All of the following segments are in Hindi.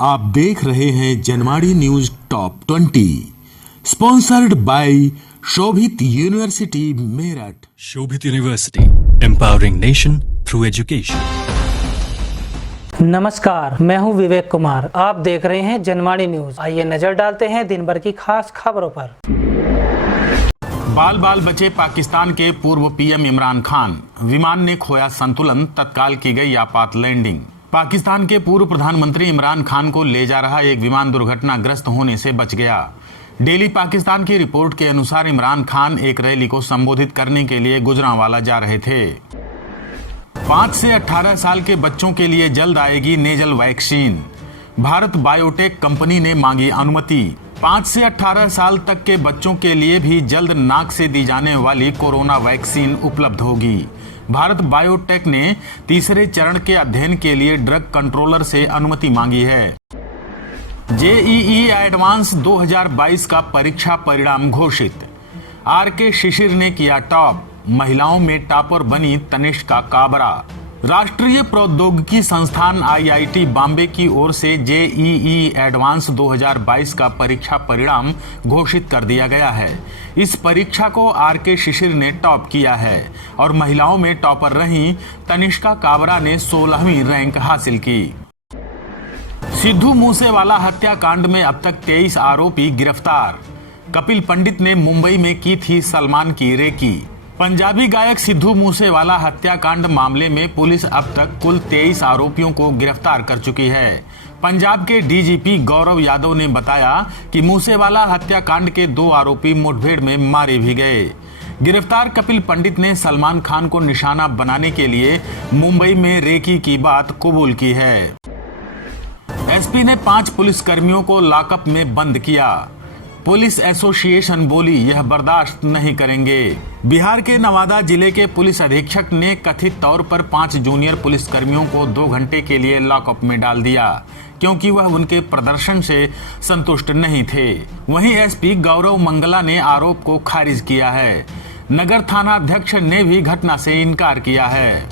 आप देख रहे हैं Janwadi news top 20 sponsored by Shobhit university Meerut. Shobhit university, empowering nation through education. नमस्कार, मैं हूं विवेक कुमार। आप देख रहे हैं जनवाड़ी न्यूज। आइए नजर डालते हैं दिन भर की खास खबरों पर। बाल बाल बचे पाकिस्तान के पूर्व पीएम इमरान खान, विमान ने खोया संतुलन, तत्काल की गई आपात लैंडिंग। पाकिस्तान के पूर्व प्रधानमंत्री इमरान खान को ले जा रहा एक विमान दुर्घटनाग्रस्त होने से बच गया। डेली पाकिस्तान की रिपोर्ट के अनुसार इमरान खान एक रैली को संबोधित करने के लिए गुजरांवाला जा रहे थे। 5 से 18 साल के बच्चों के लिए जल्द आएगी nasal vaccine. Bharat biotech company ने मांगी अनुमति। 5 से 18 साल तक के बच्चों के लिए भी जल्द नाक से दी जाने वाली कोरोना वैक्सीन उपलब्ध होगी। भारत बायोटेक ने तीसरे चरण के अध्ययन के लिए ड्रग कंट्रोलर से अनुमति मांगी है। जेईई एडवांस 2022 का परीक्षा परिणाम घोषित। आरके शिशिर ने किया टॉप। महिलाओं में टॉपर बनी तनिष्का काबरा। राष्ट्रीय प्रौद्योगिकी संस्थान आईआईटी बॉम्बे की ओर से जेईई एडवांस 2022 का परीक्षा परिणाम घोषित कर दिया गया है। इस परीक्षा को आरके शिशिर ने टॉप किया है और महिलाओं में टॉपर रही तनिष्का काबरा ने 16वीं रैंक हासिल की। सिद्धू मूसेवाला हत्याकांड में अब तक 23 आरोपी गिरफ्तार। कपिल पंडित ने मुंबई में की थी सलमान की रेकी। पंजाबी गायक सिद्धू मूसेवाला हत्याकांड मामले में पुलिस अब तक कुल 23 आरोपियों को गिरफ्तार कर चुकी है। पंजाब के डीजीपी गौरव यादव ने बताया कि मूसेवाला हत्याकांड के 2 आरोपी मुठभेड़ में मारे भी गए। गिरफ्तार कपिल पंडित ने सलमान खान को निशाना बनाने के लिए मुंबई में रेकी की बात कबूल की है। एसपी ने 5 पुलिसकर्मियों को लॉकअप में बंद किया। पुलिस एसोसिएशन बोली, यह बर्दाश्त नहीं करेंगे। बिहार के नवादा जिले के पुलिस अधीक्षक ने कथित तौर पर 5 जूनियर पुलिसकर्मियों को 2 घंटे के लिए लॉकअप में डाल दिया, क्योंकि वह उनके प्रदर्शन से संतुष्ट नहीं थे। वहीं एसपी गौरव मंगला ने आरोप को खारिज किया है। नगर थाना अध्यक्ष ने भी घटना से इनकार किया है।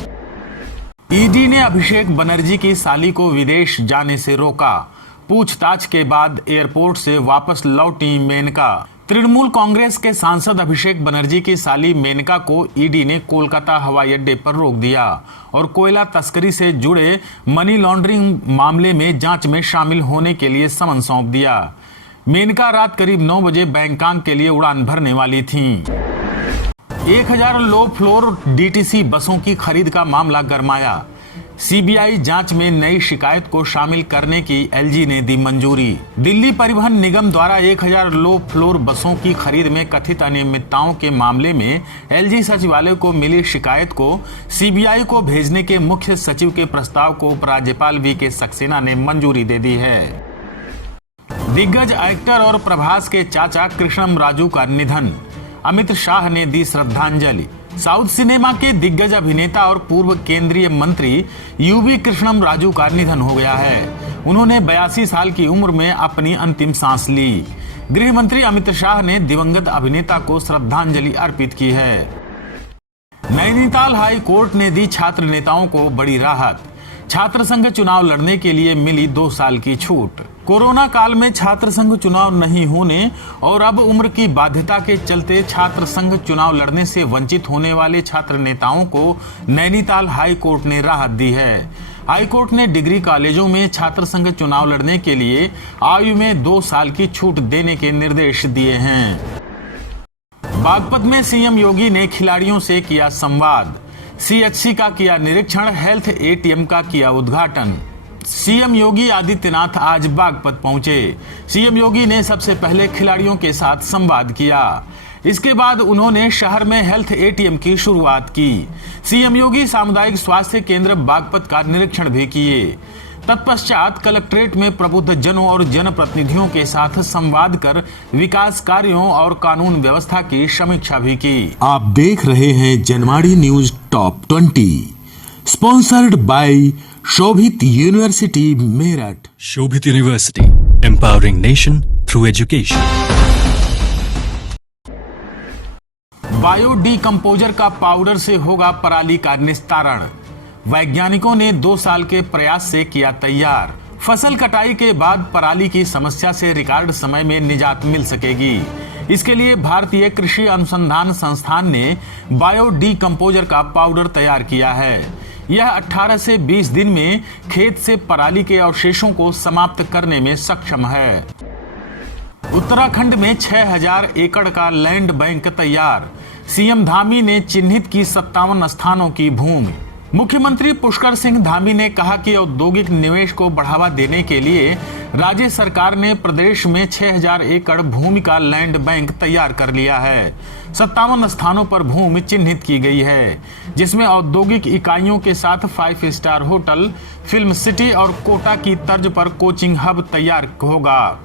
ईडी ने अभिषेक बनर्जी की साली को विदेश जाने से रोका। पूछताछ के बाद एयरपोर्ट से वापस लौटी मेनका। तृणमूल कांग्रेस के सांसद अभिषेक बनर्जी की साली मेनका को ईडी ने कोलकाता हवाई अड्डे पर रोक दिया और कोयला तस्करी से जुड़े मनी लॉन्ड्रिंग मामले में जांच में शामिल होने के लिए समन सौंप दिया। मेनका रात करीब 9 बजे बैंकॉक के लिए उड़ान भरने वाली थीं। 1000 लो फ्लोर डीटीसी बसों की खरीद का मामला गरमाया। सीबीआई जांच में नई शिकायत को शामिल करने की एलजी ने दी मंजूरी। दिल्ली परिवहन निगम द्वारा 1000 लो फ्लोर बसों की खरीद में कथित अनियमितताओं के मामले में एलजी सचिवालय को मिली शिकायत को सीबीआई को भेजने के मुख्य सचिव के प्रस्ताव को उपराज्यपाल वीके सक्सेना ने मंजूरी दे दी है। दिग्गज एक्टर और प्रभास के चाचा कृष्णम राजू का निधन, अमित शाह ने दी श्रद्धांजलि। साउथ सिनेमा के दिग्गज अभिनेता और पूर्व केंद्रीय मंत्री यूवी कृष्णम राजू का निधन हो गया है। उन्होंने 82 साल की उम्र में अपनी अंतिम सांस ली। गृह मंत्री अमित शाह ने दिवंगत अभिनेता को श्रद्धांजलि अर्पित की है। नैनीताल हाई कोर्ट ने दी छात्र नेताओं को बड़ी राहत। छात्र संघ चुनाव लड़ने के लिए मिली 2 साल की छूट। कोरोना काल में छात्र संघ चुनाव नहीं होने और अब उम्र की बाध्यता के चलते छात्र संघ चुनाव लड़ने से वंचित होने वाले छात्र नेताओं को नैनीताल हाई कोर्ट ने राहत दी है। हाई कोर्ट ने डिग्री कॉलेजों में छात्र संघ चुनाव लड़ने के लिए आयु में 2 साल की छूट देने के निर्देश दिए हैं। बागपत में सीएम योगी ने खिलाड़ियों से किया संवाद। सीएचसी का किया निरीक्षण, हेल्थ एटीएम का किया उद्घाटन। सीएम योगी आदित्यनाथ आज बागपत पहुंचे। सीएम योगी ने सबसे पहले खिलाड़ियों के साथ संवाद किया। इसके बाद उन्होंने शहर में हेल्थ एटीएम की शुरुआत की। सीएम योगी सामुदायिक स्वास्थ्य केंद्र बागपत का निरीक्षण भी किए। तत्पश्चात कलेक्ट्रेट में प्रबुद्ध जनों और जनप्रतिनिधियों के साथ संवाद कर विकास कार्यों और कानून व्यवस्था की समीक्षा भी की। आप देख रहे हैं Janwadi news top 20 sponsored by Shobhit university Meerut. Shobhit university, empowering nation through education. Bio decomposer का पाउडर से होगा पराली का निस्तारण। वैज्ञानिकों ने 2 साल के प्रयास से किया तैयार। फसल कटाई के बाद पराली की समस्या से रिकॉर्ड समय में निजात मिल सकेगी। इसके लिए भारतीय कृषि अनुसंधान संस्थान ने बायो डीकंपोजर का पाउडर तैयार किया है। यह 18 से 20 दिन में खेत से पराली के अवशेषों को समाप्त करने में सक्षम है। उत्तराखंड में 6000 एकड़ का लैंड बैंक तैयार, सीएम धामी ने चिन्हित की 57 स्थानों की भूमि। मुख्यमंत्री पुष्कर सिंह धामी ने कहा कि औद्योगिक निवेश को बढ़ावा देने के लिए राज्य सरकार ने प्रदेश में 6000 एकड़ भूमि का लैंड बैंक तैयार कर लिया है। 57 स्थानों पर भूमि चिन्हित की गई है, जिसमें औद्योगिक इकाइयों के साथ 5 स्टार होटल, फिल्म सिटी और कोटा की तर्ज पर कोचिंग हब तैयार होगा।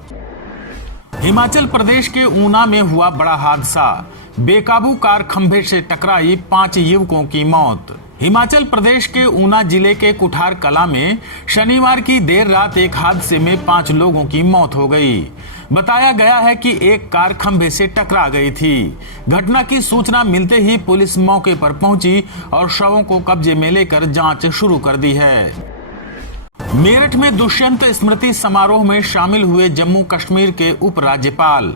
हिमाचल प्रदेश के ऊना में हुआ बड़ा हादसा, बेकाबू कार खंभे से टकराई, 5 युवकों की मौत। हिमाचल प्रदेश के ऊना जिले के कुठार कला में शनिवार की देर रात एक हादसे में 5 लोगों की मौत हो गई। बताया गया है कि एक कार खंभे से टकरा गई थी। घटना की सूचना मिलते ही पुलिस मौके पर पहुंची और शवों को कब्जे में लेकर जांच शुरू कर दी है। मेरठ में दुष्यंत स्मृति समारोह में शामिल हुए जम्मू कश्मीर के उपराज्यपाल।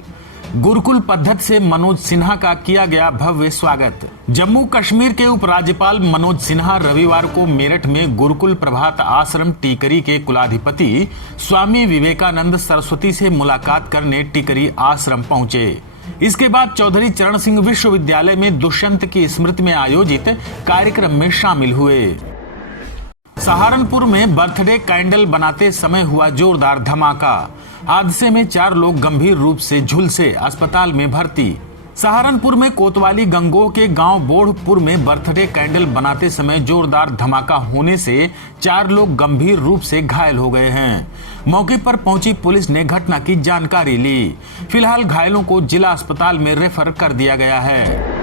गुरुकुल पद्धति से मनोज सिन्हा का किया गया भव्य स्वागत। जम्मू कश्मीर के उपराज्यपाल मनोज सिन्हा रविवार को मेरठ में गुरुकुल प्रभात आश्रम टिकरी के कुलाधिपति स्वामी विवेकानंद सरस्वती से मुलाकात करने टिकरी आश्रम पहुंचे। इसके बाद चौधरी चरण सिंह विश्वविद्यालय में दुष्यंत की स्मृति में आयोजित कार्यक्रम में शामिल हुए। सहारनपुर में बर्थडे कैंडल बनाते समय हुआ जोरदार धमाका, हादसे में 4 लोग गंभीर रूप से झुलसे, अस्पताल में भर्ती। सहारनपुर में कोतवाली गंगोह के गांव बोढ़पुर में बर्थडे कैंडल बनाते समय जोरदार धमाका होने से 4 लोग गंभीर रूप से घायल हो गए हैं। मौके पर पहुंची पुलिस ने घटना की जानकारी ली। फिलहाल घायलों को जिला अस्पताल में रेफर कर दिया गया है।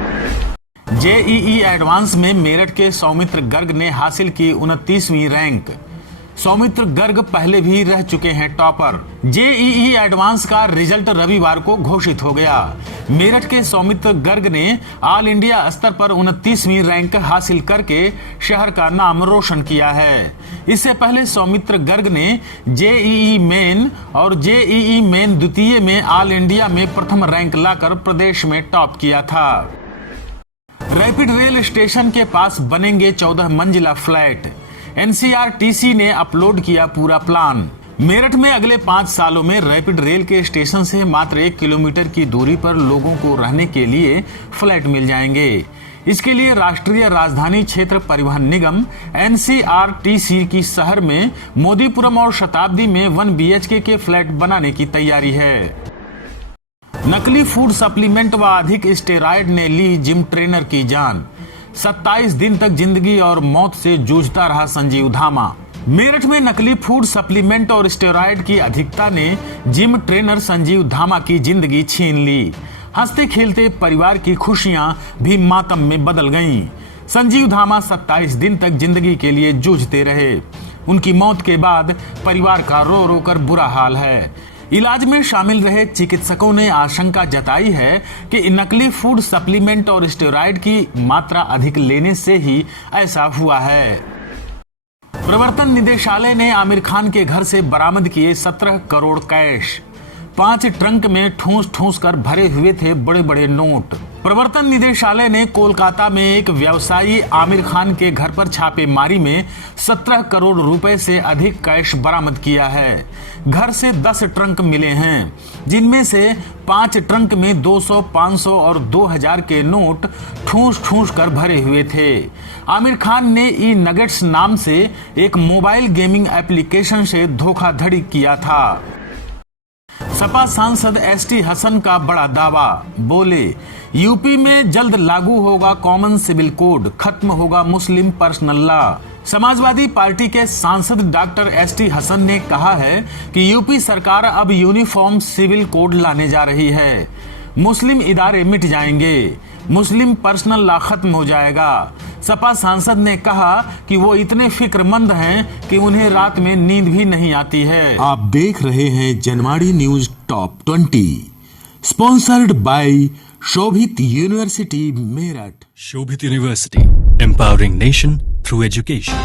जेईई एडवांस में मेरठ के सौमित्र गर्ग ने हासिल की 29वीं रैंक। सौमित्र गर्ग पहले भी रह चुके हैं टॉपर। जेईई एडवांस का रिजल्ट रविवार को घोषित हो गया। मेरठ के सौमित्र गर्ग ने ऑल इंडिया स्तर पर 29वीं रैंक हासिल करके शहर का नाम रोशन किया है। इससे पहले सौमित्र गर्ग ने जेईई मेन और जेईई मेन द्वितीय में ऑल इंडिया में प्रथम रैंक लाकर प्रदेश में टॉप किया था। रैपिड रेल स्टेशन के पास बनेंगे 14 मंजिला फ्लैट, एनसीआरटीसी ने अपलोड किया पूरा प्लान। मेरठ में अगले 5 सालों में रैपिड रेल के स्टेशन से मात्र 1 किलोमीटर की दूरी पर लोगों को रहने के लिए फ्लैट मिल जाएंगे। इसके लिए राष्ट्रीय राजधानी क्षेत्र परिवहन निगम एनसीआरटीसी की शहर में मोदीपुरम और शताब्दी में 1 बीएचके के फ्लैट बनाने की तैयारी है। नकली फूड सप्लीमेंट व अधिक स्टेरॉयड ने ली जिम ट्रेनर की जान, 27 दिन तक जिंदगी और मौत से जूझता रहा संजीव धामा। मेरठ में नकली फूड सप्लीमेंट और स्टेरॉयड की अधिकता ने जिम ट्रेनर संजीव धामा की जिंदगी छीन ली। हंसते खेलते परिवार की खुशियां भी मातम में बदल गईं। संजीव धामा 27 दिन तक जिंदगी के लिए जूझते रहे। उनकी मौत के बाद परिवार का रो रो कर बुरा हाल है। इलाज में शामिल रहे चिकित्सकों ने आशंका जताई है कि नकली फूड सप्लीमेंट और स्टेरॉयड की मात्रा अधिक लेने से ही ऐसा हुआ है। प्रवर्तन निदेशालय ने आमिर खान के घर से बरामद किए 17 करोड़ कैश। 5 ट्रंक में ठूस ठूस कर भरे हुए थे बड़े बड़े नोट। प्रवर्तन निदेशालय ने कोलकाता में एक व्यवसायी आमिर खान के घर पर छापेमारी में 17 करोड़ रुपए से अधिक कैश बरामद किया है। घर से 10 ट्रंक मिले हैं, जिनमें से 5 ट्रंक में 200, 500 और 2000 के नोट ठूस ठूस कर भरे हुए थे। आमिर खान ने ई नगेट्स नाम से एक मोबाइल गेमिंग एप्लीकेशन से धोखाधड़ी किया था। सपा सांसद एसटी हसन का बड़ा दावा, बोले यूपी में जल्द लागू होगा कॉमन सिविल कोड, खत्म होगा मुस्लिम पर्सनल लॉ। समाजवादी पार्टी के सांसद डॉक्टर एसटी हसन ने कहा है कि यूपी सरकार अब यूनिफॉर्म सिविल कोड लाने जा रही है। मुस्लिम इदारे मिट जाएंगे, मुस्लिम पर्सनल लॉ खत्म हो जाएगा। सपा सांसद ने कहा कि वो इतने फिक्रमंद हैं कि उन्हें रात में नींद भी नहीं आती है। आप देख रहे हैं Janwadi news top 20, sponsored by Shobhit university Meerut. Shobhit University, empowering nation through education.